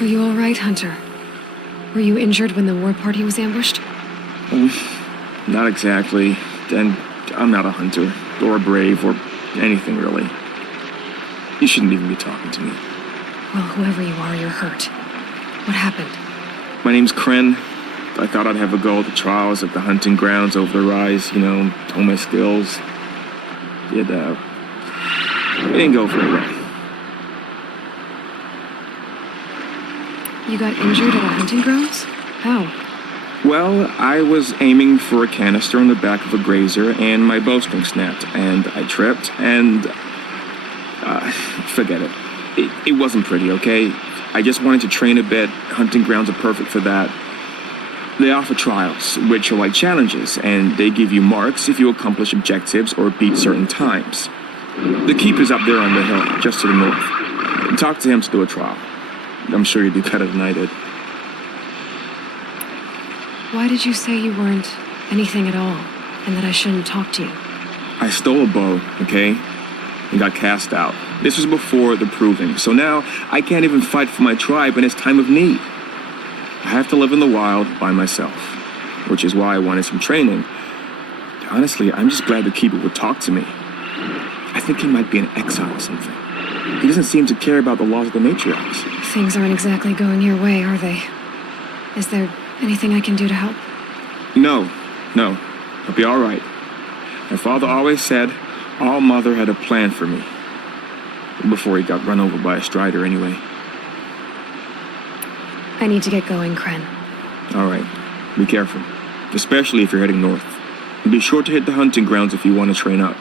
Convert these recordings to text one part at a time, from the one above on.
Are you all right, Hunter? Were you injured when the war party was ambushed? Not exactly. And I'm not a hunter, or a brave, or anything really. You shouldn't even be talking to me. Well, whoever you are, you're hurt. What happened? My name's Kren. I thought I'd have a go at the trials at the hunting grounds over the rise, you know, hone my skills. It didn't go very well. You got injured at a hunting grounds? How? Well, I was aiming for a canister on the back of a grazer, and my bowstring snapped, and I tripped, and... forget it. It wasn't pretty, okay? I just wanted to train a bit. Hunting grounds are perfect for that. They offer trials, which are like challenges, and they give you marks if you accomplish objectives or beat certain times. The keeper's up there on the hill, just to the north. Talk to him to do a trial. I'm sure you'd do better than I did. Why did you say you weren't anything at all, and that I shouldn't talk to you? I stole a bow, okay? And got cast out. This was before the proving, so now I can't even fight for my tribe in its time of need. I have to live in the wild by myself, which is why I wanted some training. Honestly, I'm just glad the keeper would talk to me. I think he might be in exile or something. He doesn't seem to care about the laws of the matriarchs. Things aren't exactly going your way, are they? Is there anything I can do to help? No. I'll be all right. My father always said All Mother had a plan for me. Before he got run over by a strider, anyway. I need to get going, Kren. All right. Be careful. Especially if you're heading north. And be sure to hit the hunting grounds if you want to train up.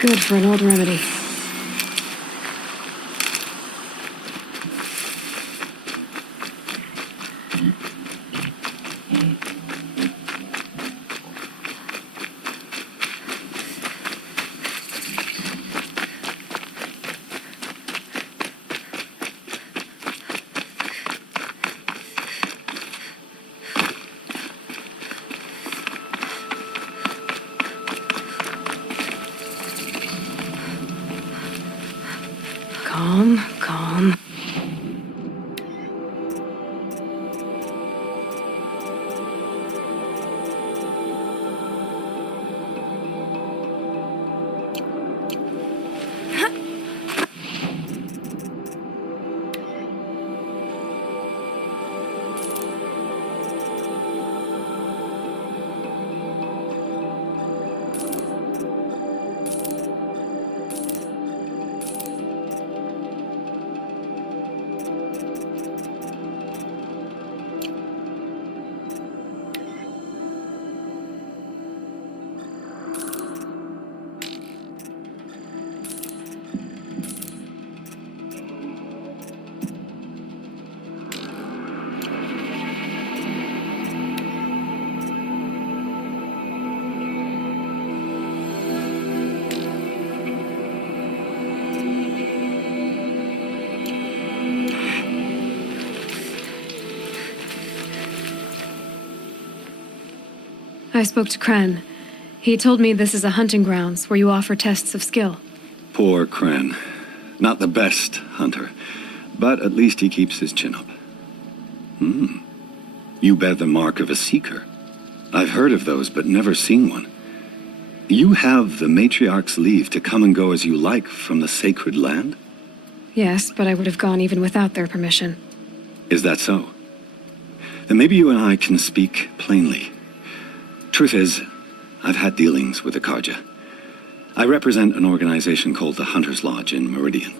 Good for an old remedy. Calm. I spoke to Kren. He told me this is a hunting grounds where you offer tests of skill. Poor Kren. Not the best hunter, but at least he keeps his chin up. You bear the mark of a seeker. I've heard of those, but never seen one. You have the matriarch's leave to come and go as you like from the sacred land? Yes, but I would have gone even without their permission. Is that so? Then maybe you and I can speak plainly. Truth is, I've had dealings with the Carja. I represent an organization called the Hunter's Lodge in Meridian.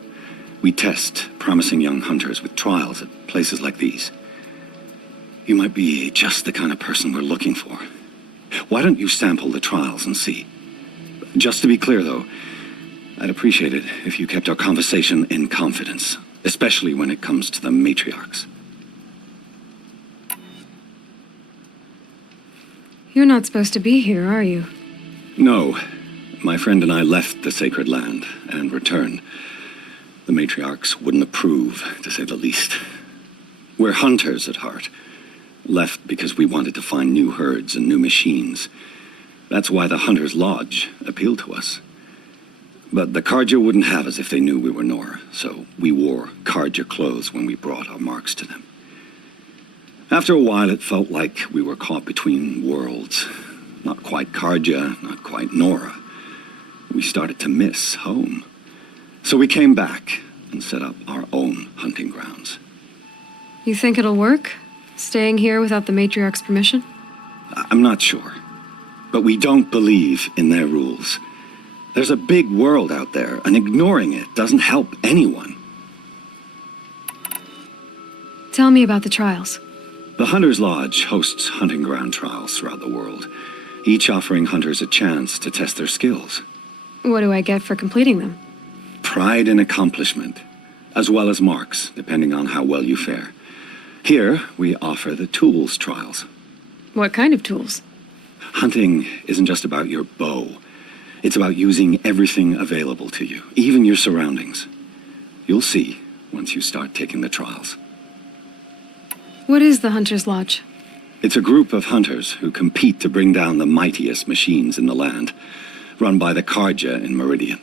We test promising young hunters with trials at places like these. You might be just the kind of person we're looking for. Why don't you sample the trials and see? Just to be clear, though, I'd appreciate it if you kept our conversation in confidence, especially when it comes to the matriarchs. You're not supposed to be here, are you? No. My friend and I left the sacred land and returned. The matriarchs wouldn't approve, to say the least. We're hunters at heart. Left because we wanted to find new herds and new machines. That's why the Hunter's Lodge appealed to us. But the Carja wouldn't have us if they knew we were Nora, so we wore Carja clothes when we brought our marks to them. After a while, it felt like we were caught between worlds. Not quite Carja, not quite Nora. We started to miss home. So we came back and set up our own hunting grounds. You think it'll work? Staying here without the matriarch's permission? I'm not sure. But we don't believe in their rules. There's a big world out there, and ignoring it doesn't help anyone. Tell me about the trials. The Hunter's Lodge hosts hunting ground trials throughout the world, each offering hunters a chance to test their skills. What do I get for completing them? Pride and accomplishment, as well as marks, depending on how well you fare. Here, we offer the tools trials. What kind of tools? Hunting isn't just about your bow. It's about using everything available to you, even your surroundings. You'll see once you start taking the trials. What is the Hunter's Lodge? It's a group of hunters who compete to bring down the mightiest machines in the land, run by the Carja in Meridian.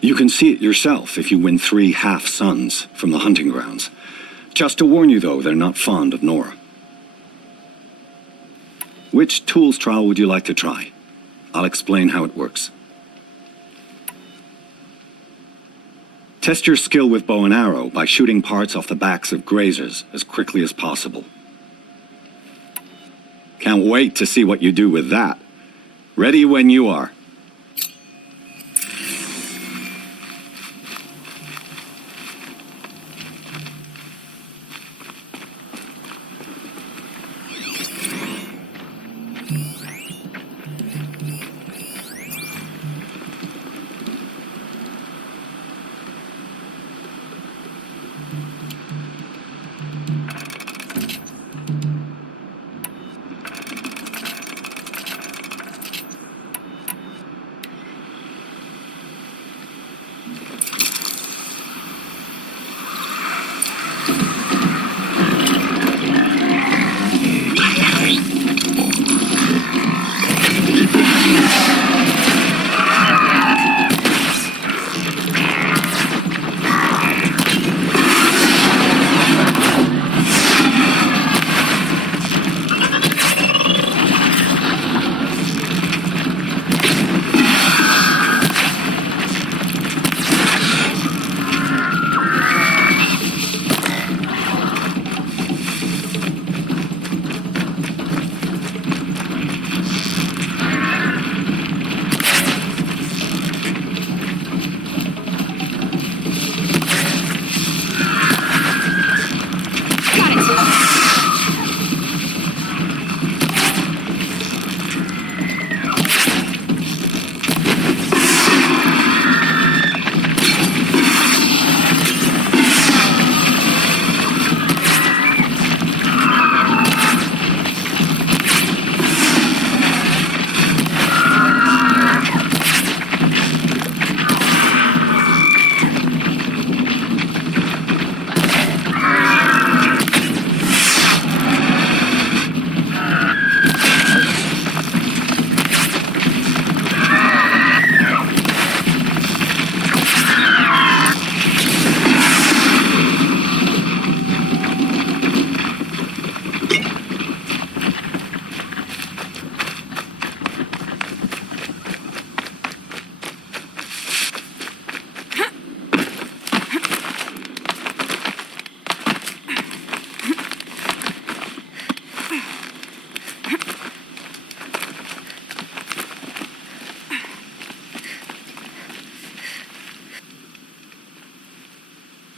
You can see it yourself if you win 3 half-suns from the hunting grounds. Just to warn you, though, they're not fond of Nora. Which tools trial would you like to try? I'll explain how it works. Test your skill with bow and arrow by shooting parts off the backs of grazers as quickly as possible. Can't wait to see what you do with that. Ready when you are.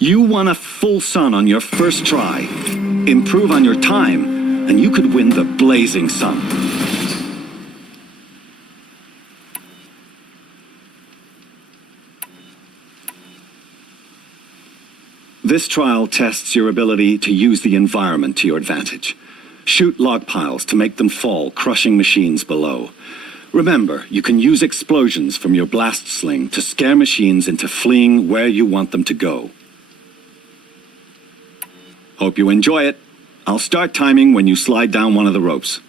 You won a full sun on your first try. Improve on your time, and you could win the Blazing Sun. This trial tests your ability to use the environment to your advantage. Shoot log piles to make them fall, crushing machines below. Remember, you can use explosions from your blast sling to scare machines into fleeing where you want them to go. Hope you enjoy it. I'll start timing when you slide down one of the ropes.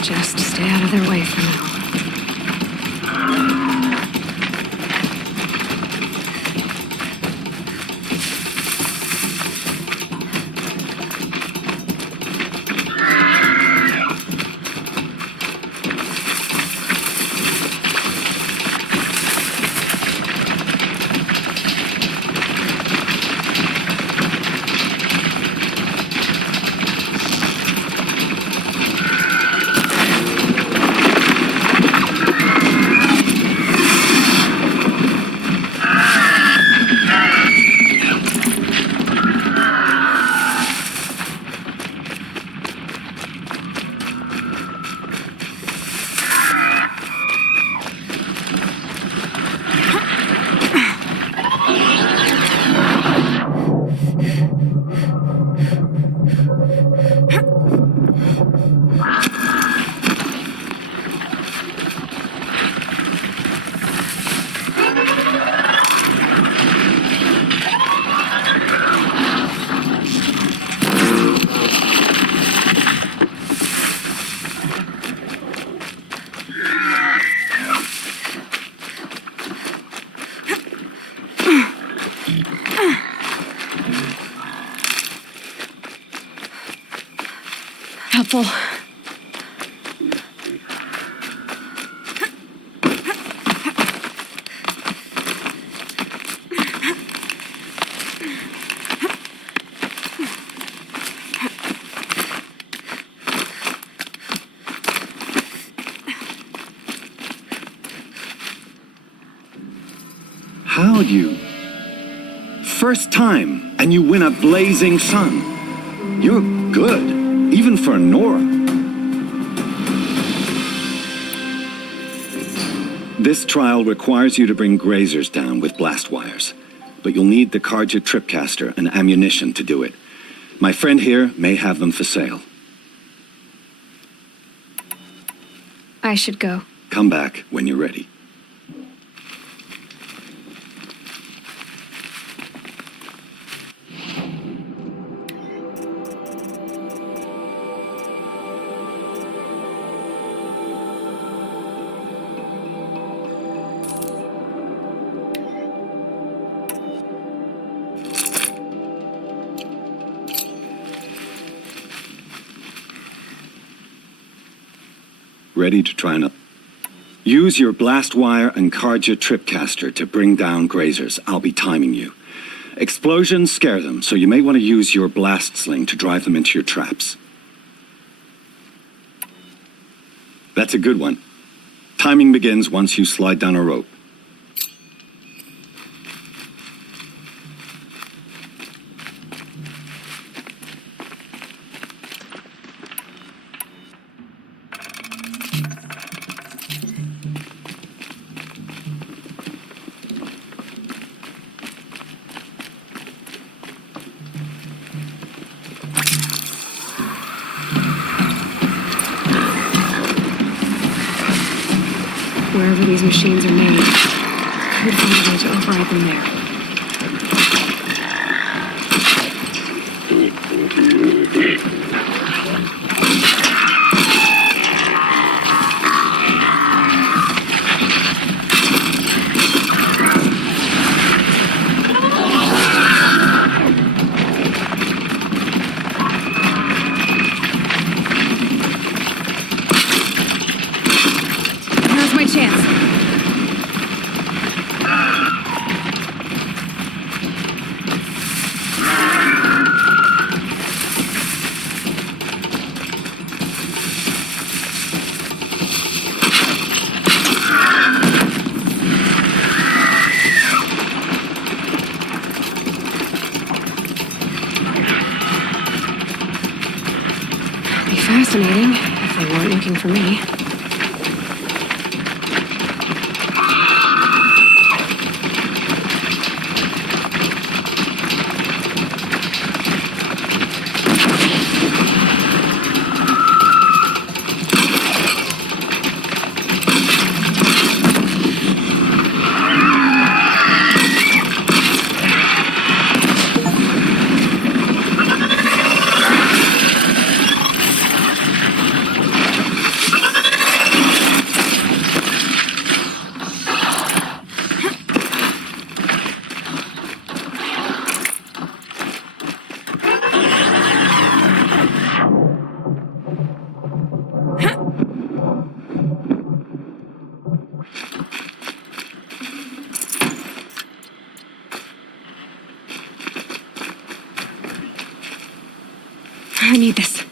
Just stay out of their way for now. Helpful. How'd you? First time, and you win a blazing sun. You're good, even for Nora. This trial requires you to bring grazers down with blast wires, but you'll need the Carja tripcaster and ammunition to do it. My friend here may have them for sale. I should go. Come back when you're ready. Ready to try and... Use your blast wire and Carja tripcaster to bring down grazers. I'll be timing you. Explosions scare them, so you may want to use your blast sling to drive them into your traps. That's a good one. Timing begins once you slide down a rope. wherever these machines are made. Could find a way to override them there. Now's my chance. Be fascinating if they weren't looking for me. I need this.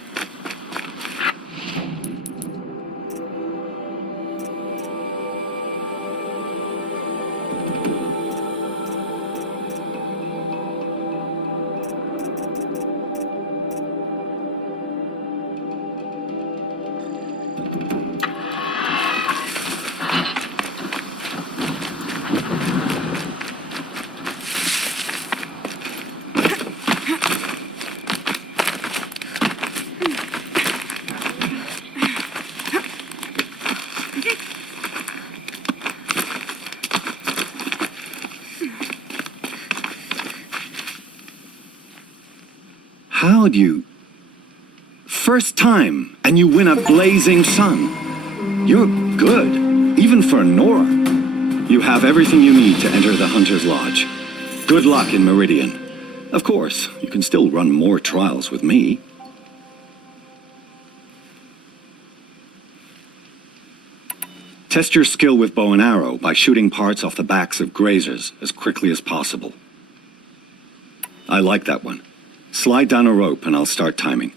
How'd you... First time, and you win a blazing sun. You're good, even for Nora. You have everything you need to enter the Hunter's Lodge. Good luck in Meridian. Of course, you can still run more trials with me. Test your skill with bow and arrow by shooting parts off the backs of grazers as quickly as possible. I like that one. Slide down a rope and I'll start timing.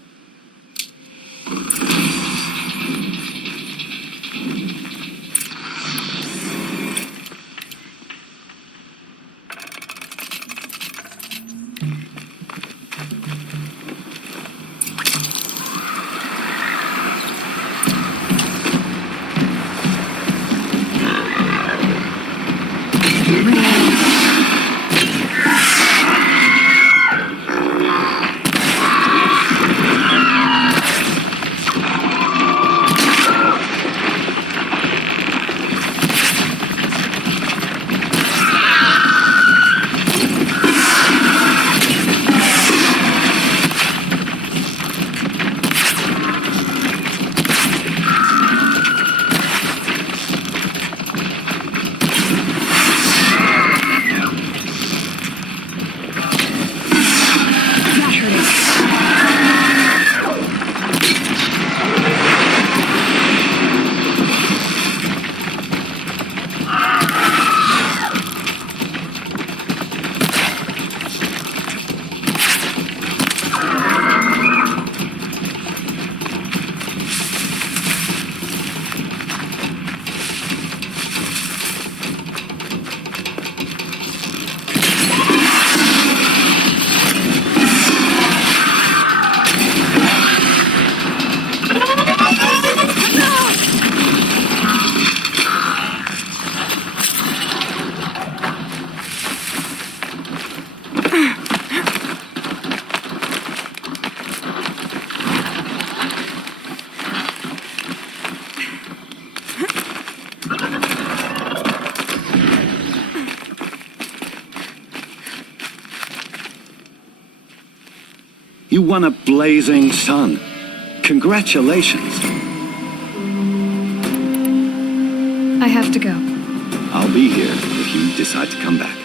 You won a blazing sun. Congratulations. I have to go. I'll be here if you decide to come back.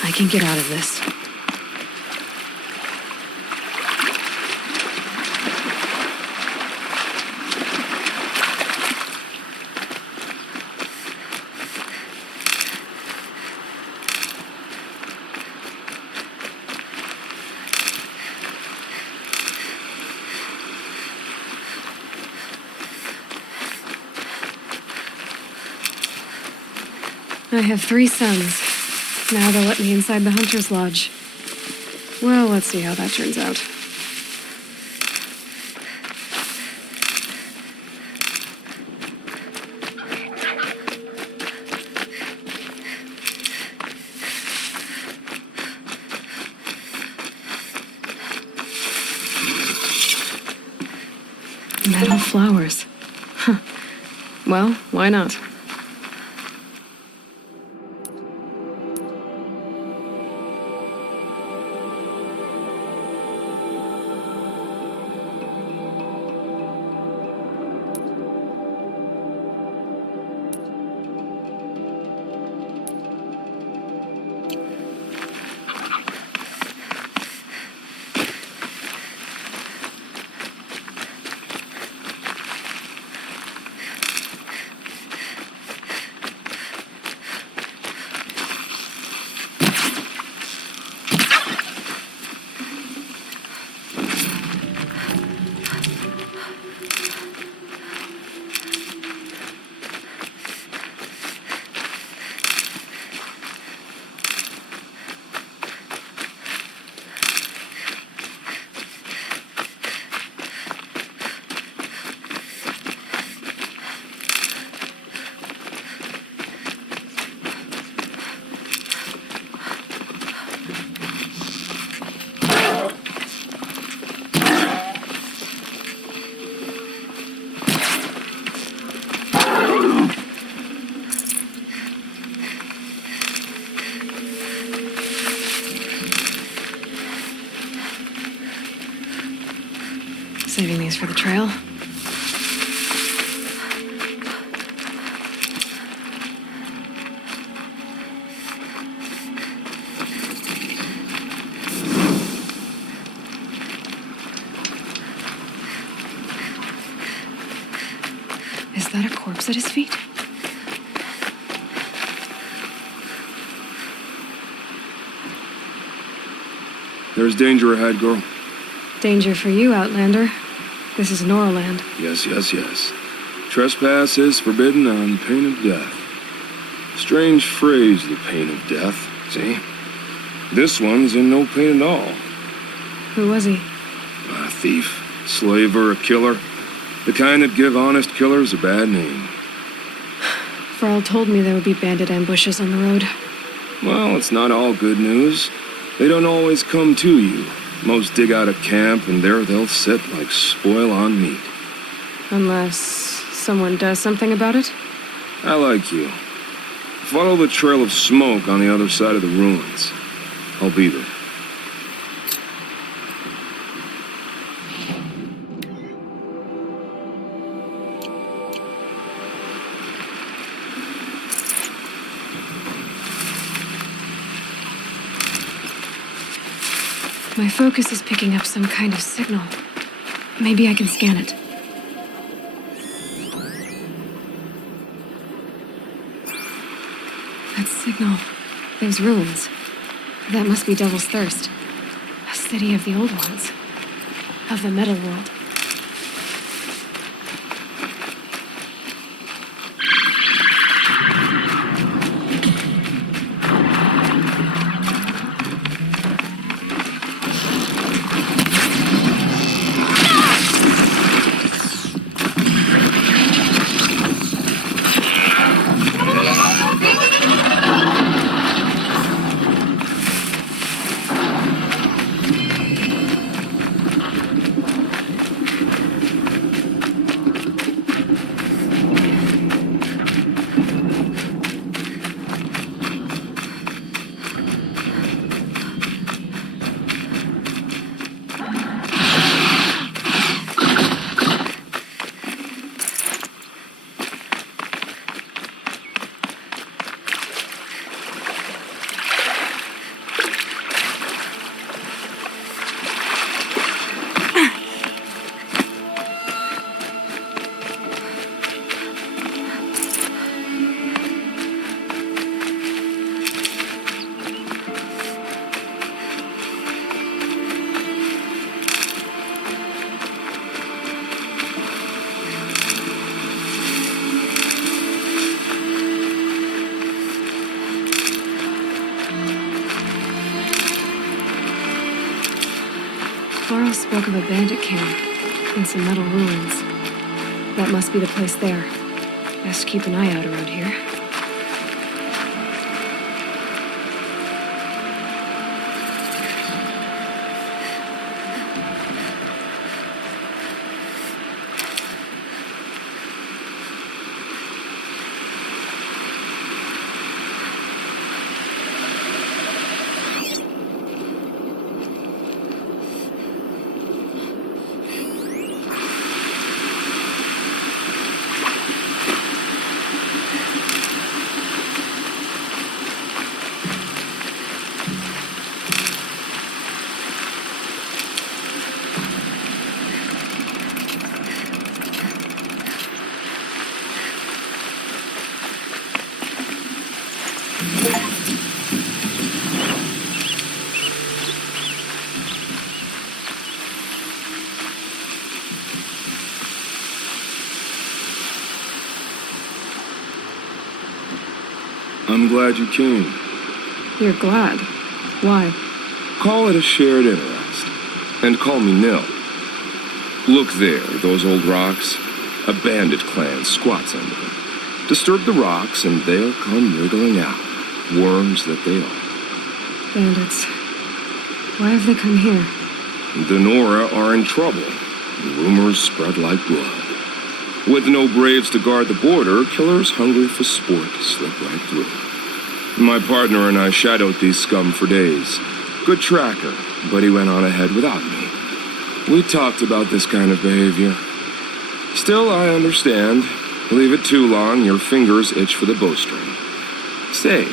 I can get out of this. I have 3 sons. Now they'll let me inside the Hunter's Lodge. Well, let's see how that turns out. Metal flowers. Huh. Well, why not? Saving these for the trail. Is that a corpse at his feet? There's danger ahead, girl. Danger for you, Outlander. This is Norland. Yes, yes, yes. Trespass is forbidden on pain of death. Strange phrase, the pain of death, see? This one's in no pain at all. Who was he? A thief, slaver, a killer. The kind that give honest killers a bad name. Varl told me there would be bandit ambushes on the road. Well, it's not all good news. They don't always come to you. Most dig out a camp, and there they'll sit like spoil on meat. Unless someone does something about it? I like you. Follow the trail of smoke on the other side of the ruins. I'll be there. My focus is picking up some kind of signal. Maybe I can scan it. That signal. Those ruins. That must be Devil's Thirst. A city of the old ones. Of the metal world. Carl spoke of a bandit camp and some metal ruins. That must be the place there. Best keep an eye out around here. I'm glad you came. You're glad. Why? Call it a shared interest. And call me Nil. Look there, those old rocks. A bandit clan squats under them. Disturb the rocks and they'll come wriggling out. Worms that they are. Bandits. Why have they come here? The Nora are in trouble. Rumors spread like blood. With no braves to guard the border, killers hungry for sport slip right through. My partner and I shadowed these scum for days. Good tracker, but he went on ahead without me. We talked about this kind of behavior. Still, I understand. Leave it too long, your fingers itch for the bowstring. Say,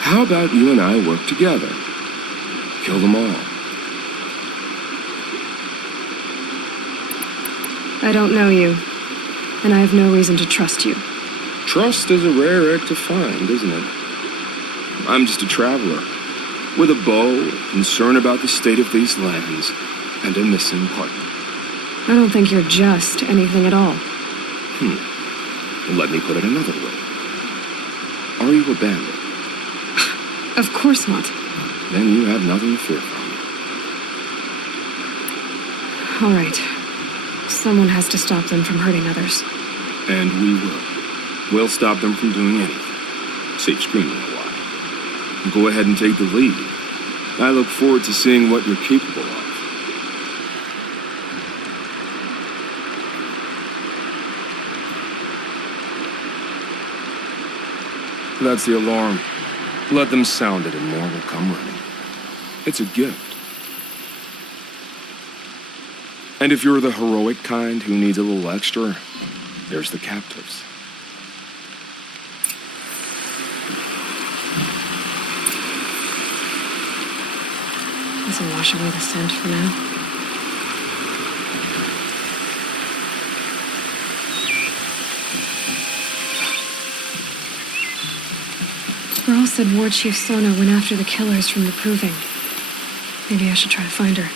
how about you and I work together? Kill them all. I don't know you, and I have no reason to trust you. Trust is a rare egg to find, isn't it? I'm just a traveler, with a bow, concern about the state of these lands, and a missing partner. I don't think you're just anything at all. Let me put it another way. Are you a bandit? Of course not. Then you have nothing to fear from me. All right. Someone has to stop them from hurting others. And we will. We'll stop them from doing anything. Save screaming a while. Go ahead and take the lead. I look forward to seeing what you're capable of. That's the alarm. Let them sound it and more will come running. It's a gift. And if you're the heroic kind who needs a little extra, there's the captives. This will wash away the scent for now. Thrall said War Chief Sona went after the killers from the Proving. Maybe I should try to find her.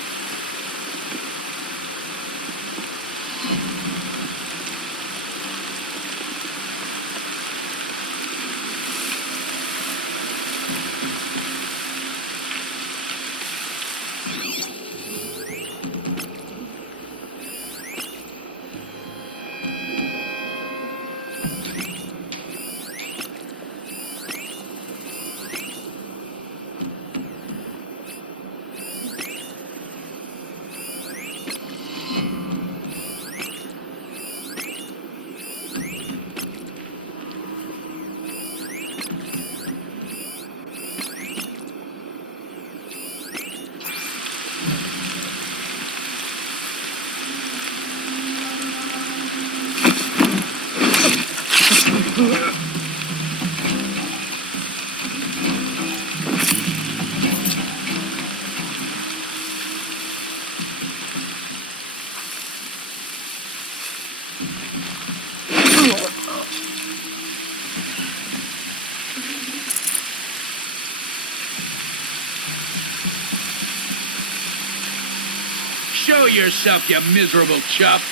Show yourself, you miserable chump.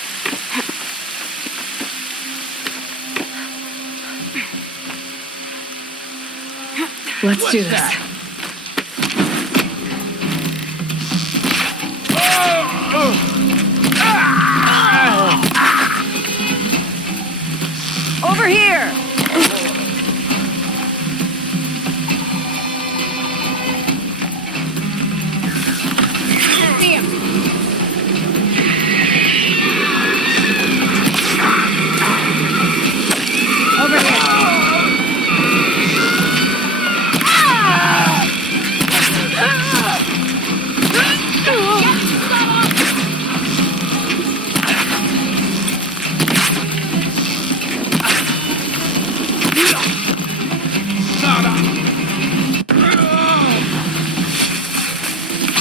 Let's What's do this. that? Oh!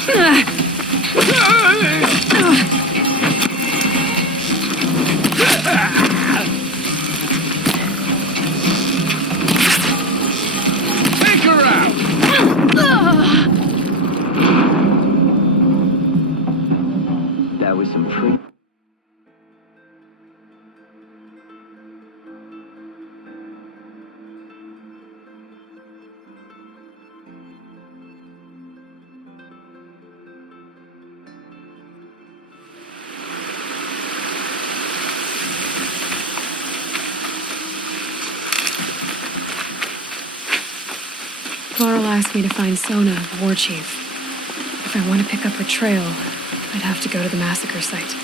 Take her out! That was some pretty... Laurel asked me to find Sona, the war chief. If I want to pick up her trail, I'd have to go to the massacre site.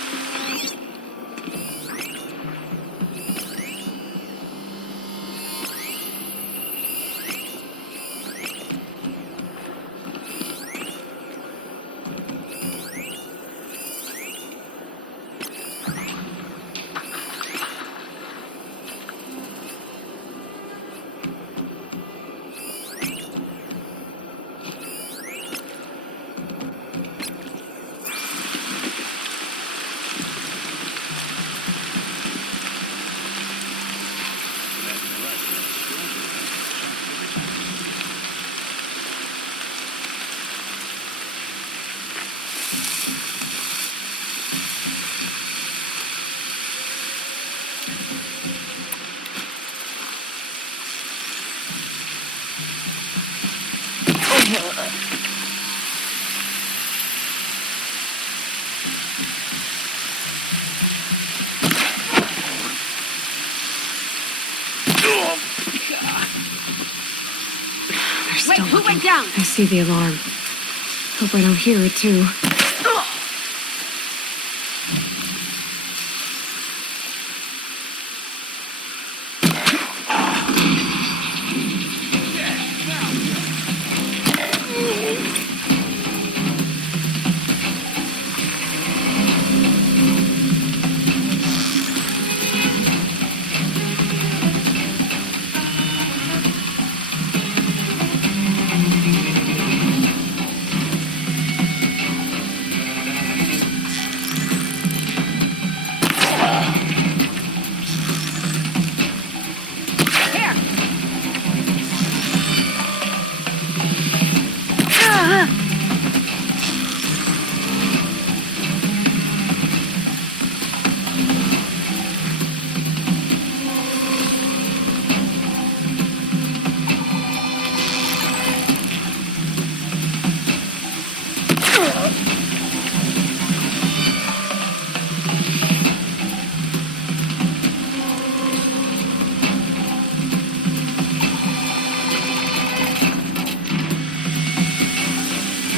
They're still Wait, who looking. went down? I see the alarm. Hope I don't hear it too.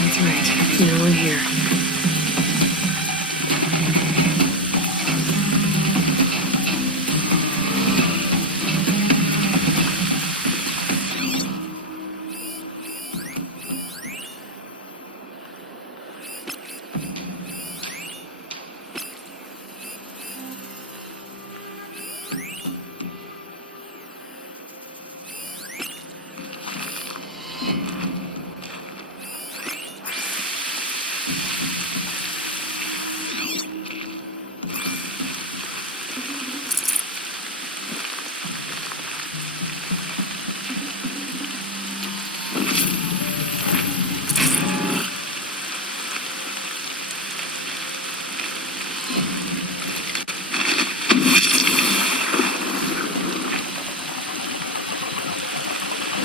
That's right. No one here.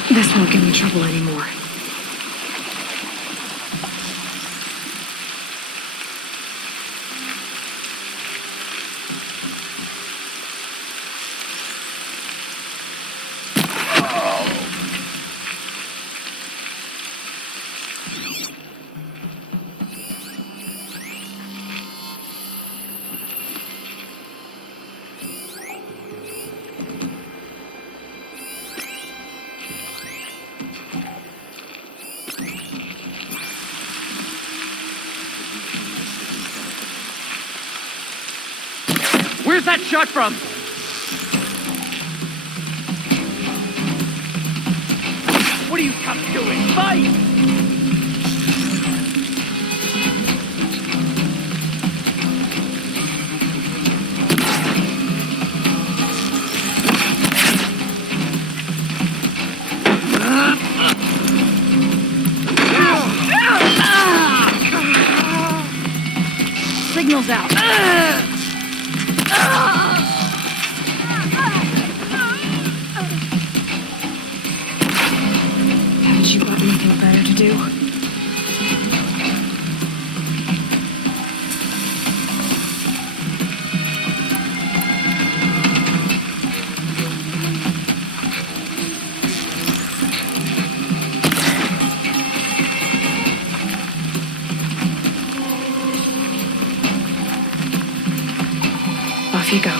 This won't give me trouble anymore. Where's that shot from? What are you cunts doing? Fight! signal's out. Haven't you got anything better to do? Off you go.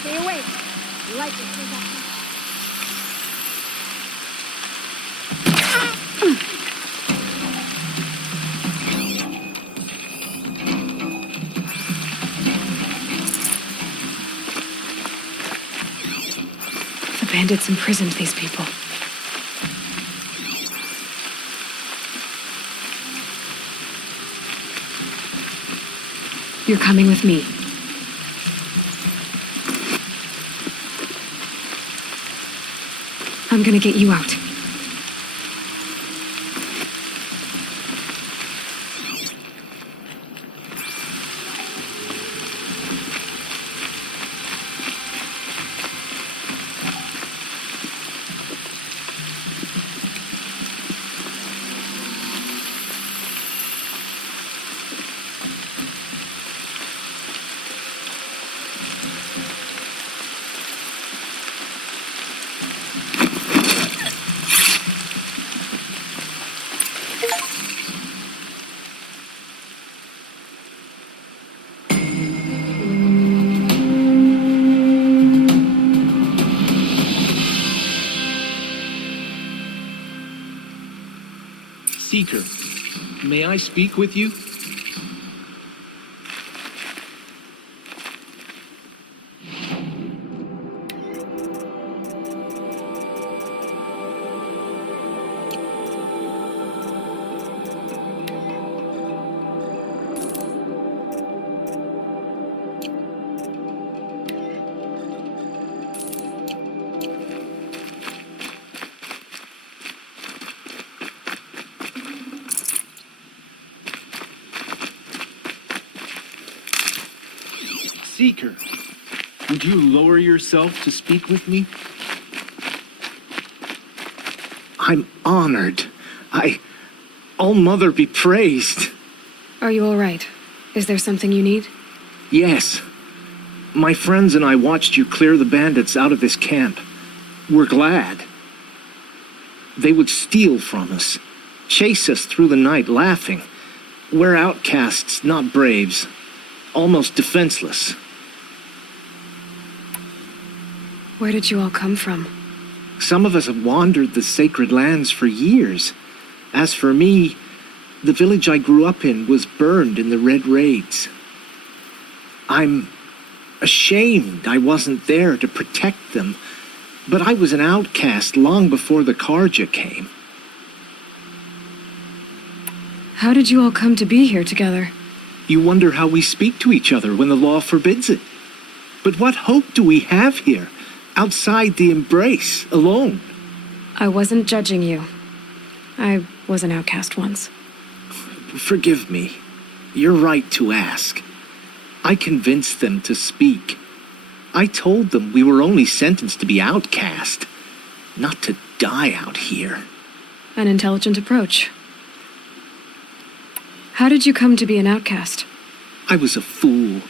Stay awake. You like it. The bandits imprisoned these people. You're coming with me. I'm gonna get you out. Seeker, may I speak with you? Seeker, would you lower yourself to speak with me? I'm honored. All-Mother be praised. Are you all right? Is there something you need? Yes. My friends and I watched you clear the bandits out of this camp. We're glad. They would steal from us, chase us through the night laughing. We're outcasts, not braves. Almost defenseless. Where did you all come from? Some of us have wandered the sacred lands for years. As for me, the village I grew up in was burned in the Red Raids. I'm ashamed I wasn't there to protect them, but I was an outcast long before the Karja came. How did you all come to be here together? You wonder how we speak to each other when the law forbids it. But what hope do we have here, outside the embrace, alone? I wasn't judging you. I was an outcast once. Forgive me. You're right to ask. I convinced them to speak. I told them we were only sentenced to be outcast, not to die out here. An intelligent approach. How did you come to be an outcast? I was a fool.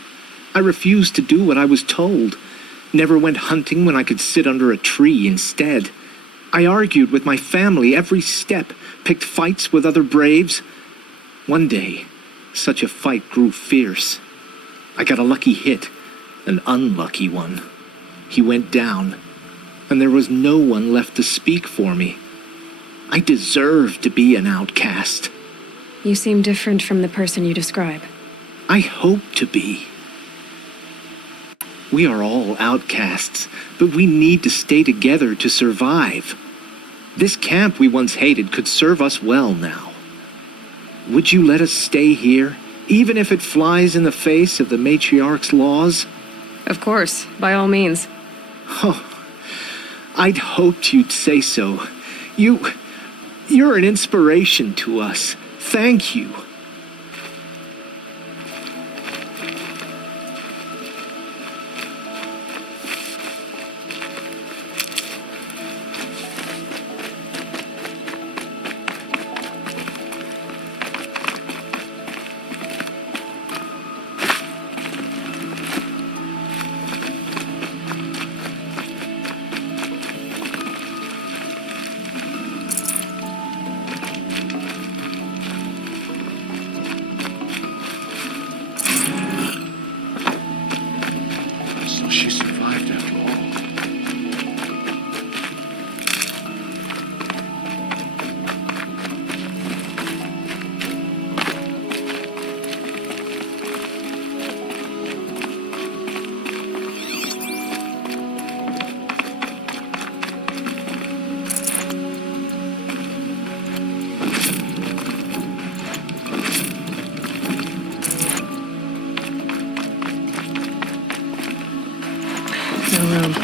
I refused to do what I was told. Never went hunting when I could sit under a tree instead. I argued with my family every step, picked fights with other braves. One day, such a fight grew fierce. I got a lucky hit, an unlucky one. He went down, and there was no one left to speak for me. I deserved to be an outcast. You seem different from the person you describe. I hope to be. We are all outcasts, but we need to stay together to survive. This camp we once hated could serve us well now. Would you let us stay here, even if it flies in the face of the matriarch's laws? Of course, by all means. Oh, I'd hoped you'd say so. You're an inspiration to us. Thank you. So she survived after all. No room.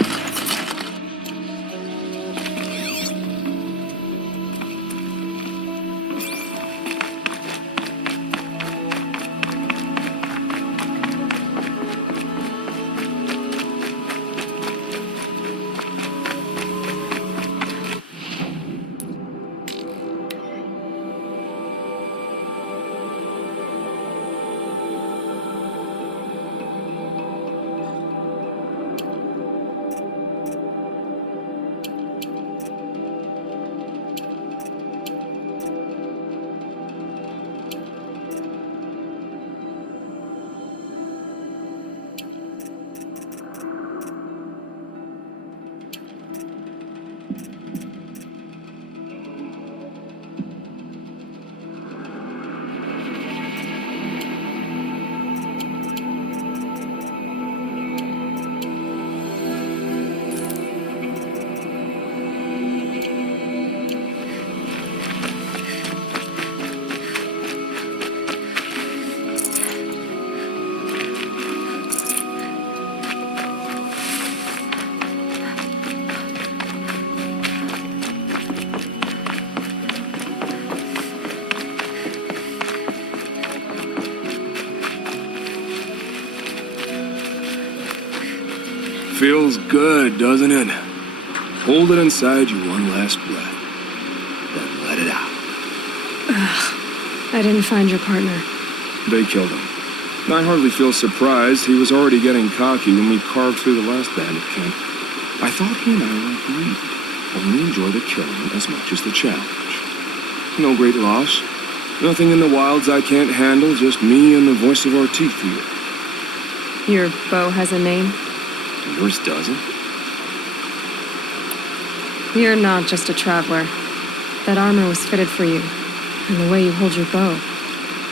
Feels good, doesn't it? Hold it inside you one last breath. Then let it out. I didn't find your partner. They killed him. I hardly feel surprised. He was already getting cocky when we carved through the last bandit camp. I thought he and I were agreed. Only enjoy the killing as much as the challenge. No great loss. Nothing in the wilds I can't handle, just me and the voice of our teeth here. Your bow has a name? Yours doesn't. You're not just a traveler. That armor was fitted for you, and the way you hold your bow.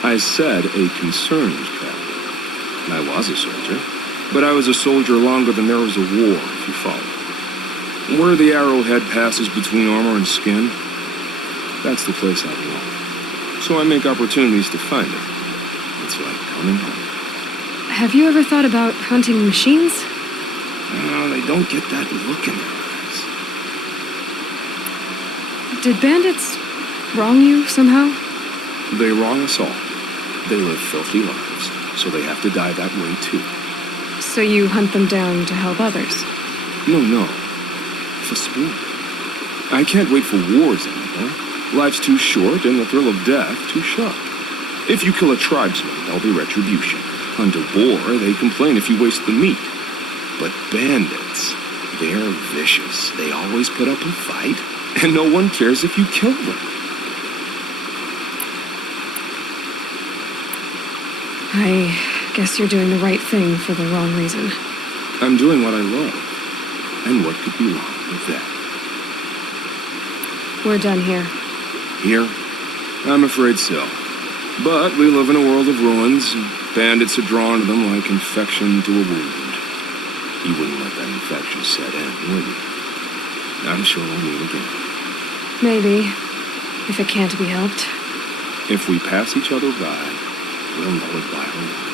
I said a concerned traveler. I was a soldier, but I was a soldier longer than there was a war, if you follow. Where the arrowhead passes between armor and skin, that's the place I belong. So I make opportunities to find it. It's like coming home. Have you ever thought about hunting machines? They don't get that look in their eyes. Did bandits wrong you somehow? They wrong us all. They live filthy lives, so they have to die that way too. So you hunt them down to help others? No. For sport. I can't wait for wars anymore. Life's too short and the thrill of death too sharp. If you kill a tribesman, there'll be retribution. Hunt a boar, they complain if you waste the meat. But bandits, they're vicious. They always put up a fight, and no one cares if you kill them. I guess you're doing the right thing for the wrong reason. I'm doing what I love. And what could be wrong with that? We're done here. Here? I'm afraid so. But we live in a world of ruins, and bandits are drawn to them like infection to a wound. You wouldn't let that infection set in, would you? I'm sure we'll meet again. Maybe, if it can't be helped. If we pass each other by, we'll know it by our look.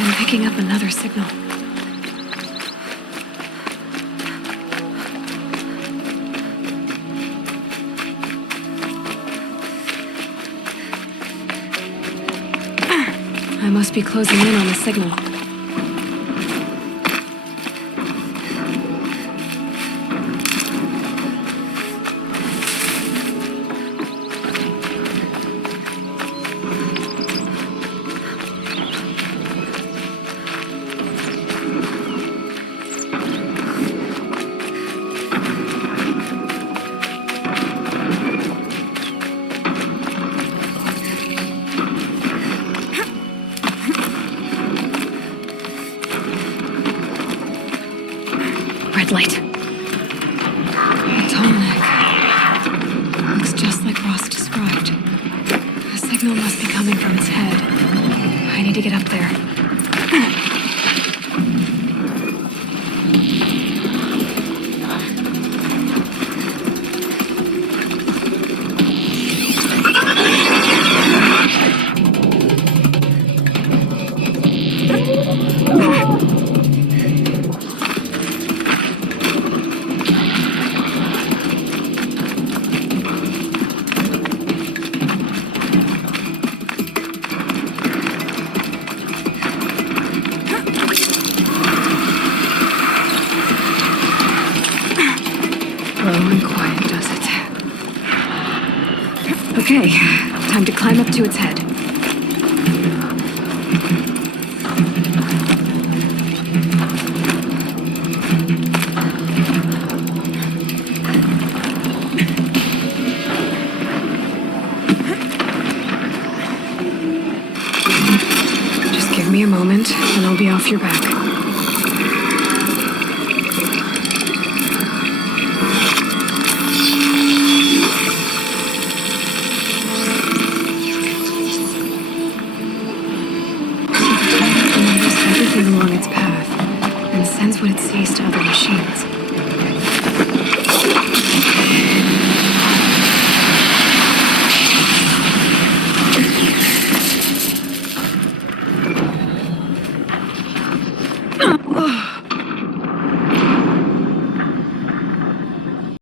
I'm picking up another signal. I must be closing in on the signal. Red light. Tall neck. Looks just like Ross described. The signal must be coming from its head. I need to get up there. Slow and quiet does it. Okay, time to climb up to its head. Just give me a moment, and I'll be off your back. Everything along its path and sends what it sees to other machines.